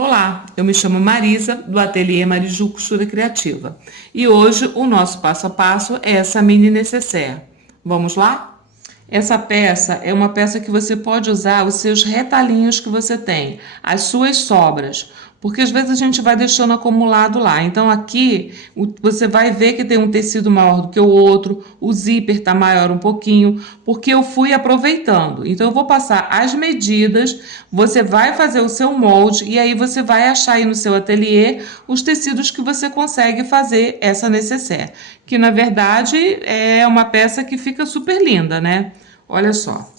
Olá, eu me chamo Marisa, do Ateliê Mariju Costura Criativa. E hoje o nosso passo a passo é essa mini nécessaire. Vamos lá? Essa peça é uma peça que você pode usar os seus retalhinhos que você tem, as suas sobras, porque às vezes a gente vai deixando acumulado lá. Então aqui você vai ver que tem um tecido maior do que o outro, o zíper está maior um pouquinho, porque eu fui aproveitando. Então eu vou passar as medidas, você vai fazer o seu molde e aí você vai achar aí no seu ateliê os tecidos que você consegue fazer essa nécessaire, que na verdade é uma peça que fica super linda, né? Olha só,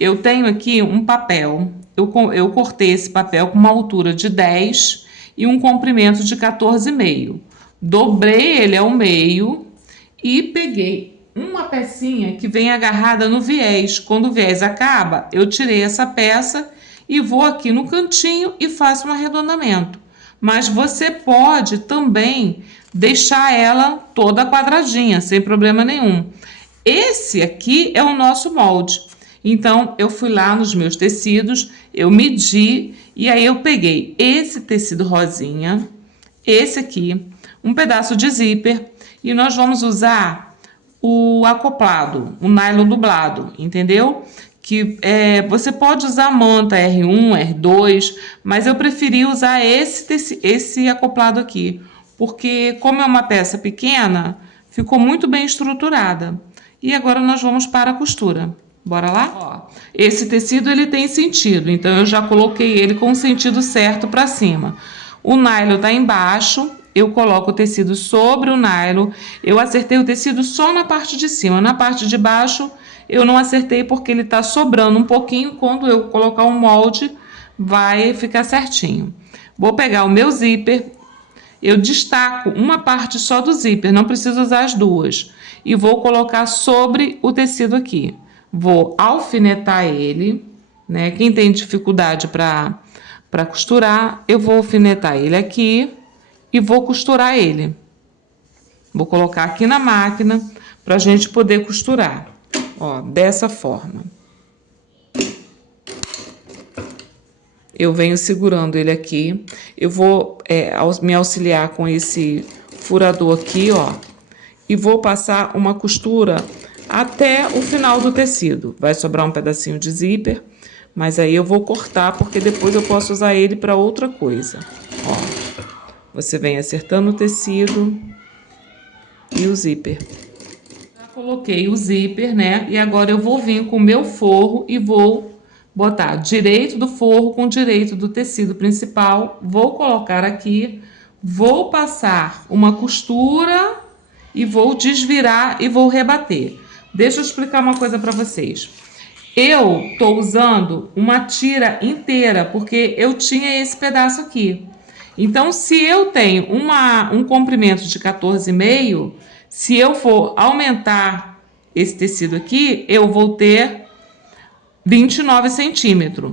eu tenho aqui um papel, eu cortei esse papel com uma altura de 10 e um comprimento de 14,5. Dobrei ele ao meio e peguei uma pecinha que vem agarrada no viés. Quando o viés acaba, eu tirei essa peça e vou aqui no cantinho e faço um arredondamento. Mas você pode também deixar ela toda quadradinha, sem problema nenhum. Esse aqui é o nosso molde. Então, eu fui lá nos meus tecidos, eu medi e aí eu peguei esse tecido rosinha, esse aqui, um pedaço de zíper e nós vamos usar o acoplado, o nylon dublado, entendeu? Que você pode usar manta R1, R2, mas eu preferi usar esse acoplado aqui, porque como é uma peça pequena, ficou muito bem estruturada. E agora nós vamos para a costura. Bora lá? Ó, esse tecido ele tem sentido, então eu já coloquei ele com o sentido certo para cima. O nylon tá embaixo, eu coloco o tecido sobre o nylon, eu acertei o tecido só na parte de cima, na parte de baixo eu não acertei porque ele tá sobrando um pouquinho, quando eu colocar o molde vai ficar certinho. Vou pegar o meu zíper, eu destaco uma parte só do zíper, não preciso usar as duas, e vou colocar sobre o tecido aqui. Vou alfinetar ele, né? Quem tem dificuldade para costurar, eu vou alfinetar ele aqui e vou costurar ele. Vou colocar aqui na máquina para a gente poder costurar, ó, dessa forma. Eu venho segurando ele aqui, eu vou me auxiliar com esse furador aqui, ó, e vou passar uma costura até o final do tecido. Vai sobrar um pedacinho de zíper, mas aí eu vou cortar, porque depois eu posso usar ele para outra coisa. Ó, você vem acertando o tecido e o zíper. Já coloquei o zíper, né? E agora eu vou vir com o meu forro e vou botar direito do forro com direito do tecido principal. Vou colocar aqui, vou passar uma costura e vou desvirar e vou rebater. Deixa eu explicar uma coisa para vocês. Eu tô usando uma tira inteira, porque eu tinha esse pedaço aqui. Então, se eu tenho um comprimento de 14,5, se eu for aumentar esse tecido aqui, eu vou ter 29 centímetros.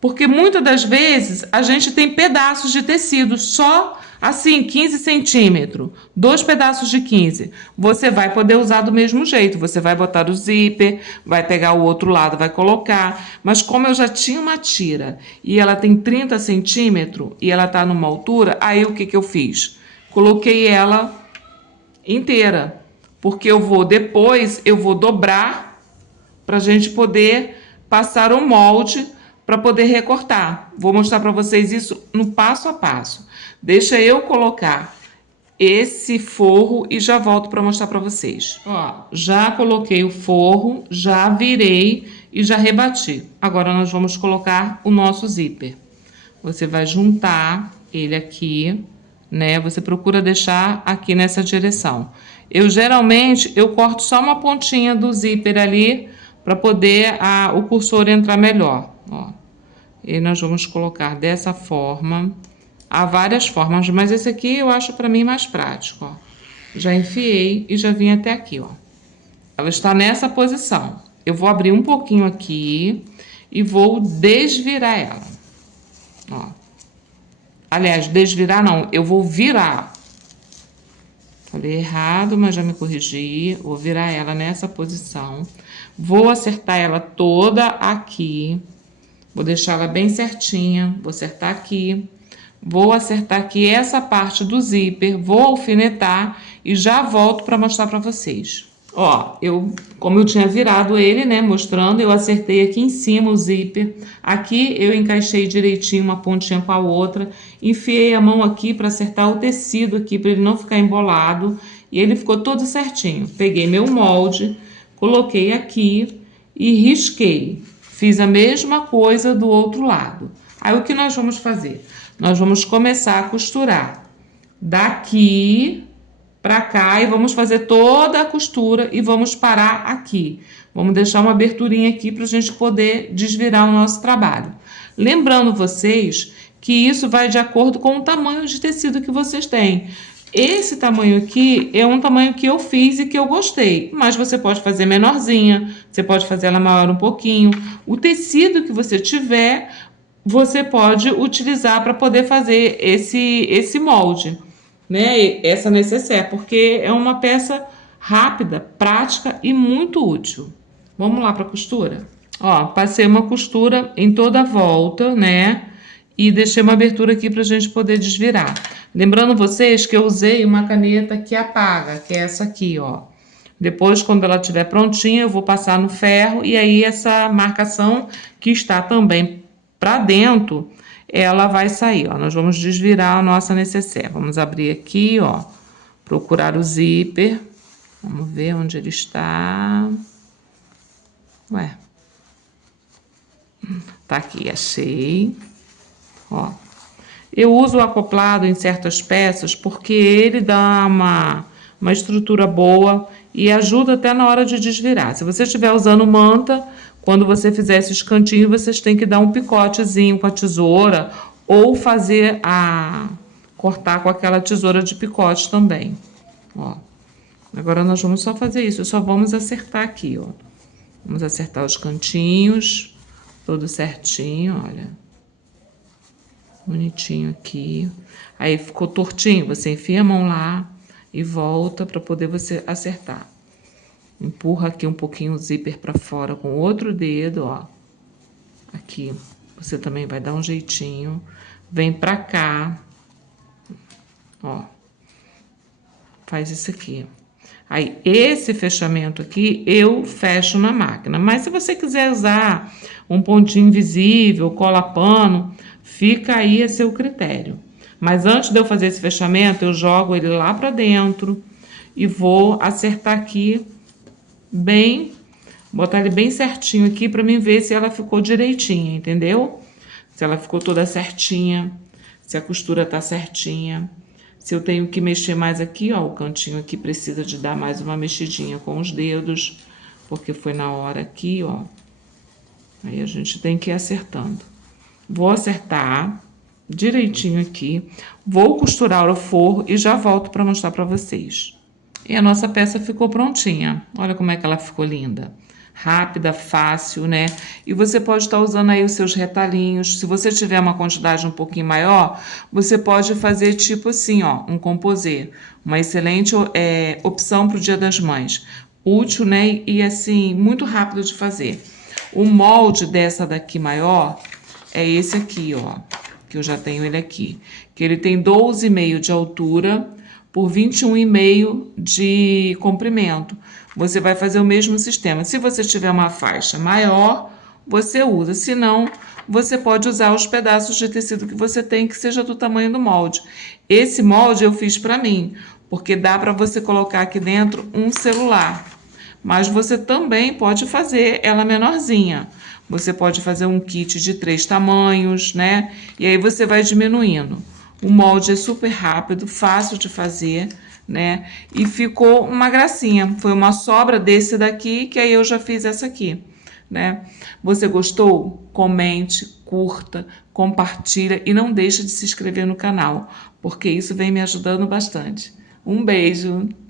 Porque muitas das vezes a gente tem pedaços de tecido só assim, 15 centímetros, 2 pedaços de 15. Você vai poder usar do mesmo jeito. Você vai botar o zíper, vai pegar o outro lado, vai colocar. Mas como eu já tinha uma tira e ela tem 30 centímetros e ela tá numa altura, aí o que que eu fiz? Coloquei ela inteira. Porque depois eu vou dobrar pra gente poder passar o molde para poder recortar. Vou mostrar para vocês isso no passo a passo. Deixa eu colocar esse forro e já volto para mostrar para vocês. Ó, já coloquei o forro, já virei e já rebati. Agora nós vamos colocar o nosso zíper. Você vai juntar ele aqui, né? Você procura deixar aqui nessa direção. Geralmente eu corto só uma pontinha do zíper ali para poder o cursor entrar melhor, ó. E nós vamos colocar dessa forma. Há várias formas, mas esse aqui eu acho para mim mais prático, ó. Já enfiei e já vim até aqui, ó. Ela está nessa posição. Eu vou abrir um pouquinho aqui e vou desvirar ela, ó. Aliás, desvirar não, eu vou virar. Falei errado, mas já me corrigi. Vou virar ela nessa posição. Vou acertar ela toda aqui. Vou deixar ela bem certinha, vou acertar aqui. Vou acertar aqui essa parte do zíper, vou alfinetar e já volto para mostrar para vocês. Ó, como eu tinha virado ele, né, mostrando, eu acertei aqui em cima o zíper. Aqui eu encaixei direitinho uma pontinha com a outra, enfiei a mão aqui para acertar o tecido aqui, para ele não ficar embolado, e ele ficou todo certinho. Peguei meu molde, coloquei aqui e risquei. Fiz a mesma coisa do outro lado. Aí o que nós vamos fazer? Nós vamos começar a costurar daqui para cá e vamos fazer toda a costura e vamos parar aqui. Vamos deixar uma aberturinha aqui para a gente poder desvirar o nosso trabalho. Lembrando vocês que isso vai de acordo com o tamanho de tecido que vocês têm. Esse tamanho aqui é um tamanho que eu fiz e que eu gostei, mas você pode fazer menorzinha, você pode fazer ela maior um pouquinho. O tecido que você tiver, você pode utilizar para poder fazer esse molde, né? Essa necessaire, porque é uma peça rápida, prática e muito útil. Vamos lá para a costura? Ó, passei uma costura em toda a volta, né? E deixei uma abertura aqui para a gente poder desvirar. Lembrando vocês que eu usei uma caneta que apaga, que é essa aqui, ó. Depois, quando ela estiver prontinha, eu vou passar no ferro e aí essa marcação que está também para dentro, ela vai sair, ó. Nós vamos desvirar a nossa necessaire. Vamos abrir aqui, ó, procurar o zíper. Vamos ver onde ele está. Ué. Tá aqui, achei. Ó. Eu uso o acoplado em certas peças porque ele dá uma estrutura boa e ajuda até na hora de desvirar. Se você estiver usando manta, quando você fizer esses cantinhos, vocês têm que dar um picotezinho com a tesoura ou cortar com aquela tesoura de picote também. Ó. Agora nós vamos só fazer isso, só vamos acertar aqui, ó. Vamos acertar os cantinhos, tudo certinho, olha. Bonitinho aqui. Aí ficou tortinho, você enfia a mão lá e volta para poder você acertar. Empurra aqui um pouquinho o zíper para fora com o outro dedo, ó. Aqui, você também vai dar um jeitinho. Vem pra cá, ó. Faz isso aqui. Aí, esse fechamento aqui, eu fecho na máquina. Mas se você quiser usar um pontinho invisível, cola pano, fica aí a seu critério. Mas antes de eu fazer esse fechamento, eu jogo ele lá pra dentro e vou acertar aqui bem, botar ele bem certinho aqui pra mim ver se ela ficou direitinha, entendeu? Se ela ficou toda certinha, se a costura tá certinha. Se eu tenho que mexer mais aqui, ó, o cantinho aqui precisa de dar mais uma mexidinha com os dedos, porque foi na hora aqui, ó. Aí a gente tem que ir acertando. Vou acertar direitinho aqui, vou costurar o forro e já volto para mostrar para vocês. E a nossa peça ficou prontinha. Olha como é que ela ficou linda. Rápida, fácil, né? E você pode estar usando aí os seus retalhinhos. Se você tiver uma quantidade um pouquinho maior, você pode fazer tipo assim, ó, um composê. Uma excelente opção para o Dia das Mães. Útil, né? E assim, muito rápido de fazer. O molde dessa daqui maior é esse aqui, ó. Que eu já tenho ele aqui. Que ele tem 12,5 de altura por 21,5 de comprimento. Você vai fazer o mesmo sistema. Se você tiver uma faixa maior, você usa. Se não, você pode usar os pedaços de tecido que você tem, que seja do tamanho do molde. Esse molde eu fiz para mim, porque dá para você colocar aqui dentro um celular. Mas você também pode fazer ela menorzinha. Você pode fazer um kit de 3 tamanhos, né? E aí você vai diminuindo. O molde é super rápido, fácil de fazer, né? E ficou uma gracinha. Foi uma sobra desse daqui, que aí eu já fiz essa aqui, né? Você gostou? Comente, curta, compartilha e não deixe de se inscrever no canal, porque isso vem me ajudando bastante. Um beijo!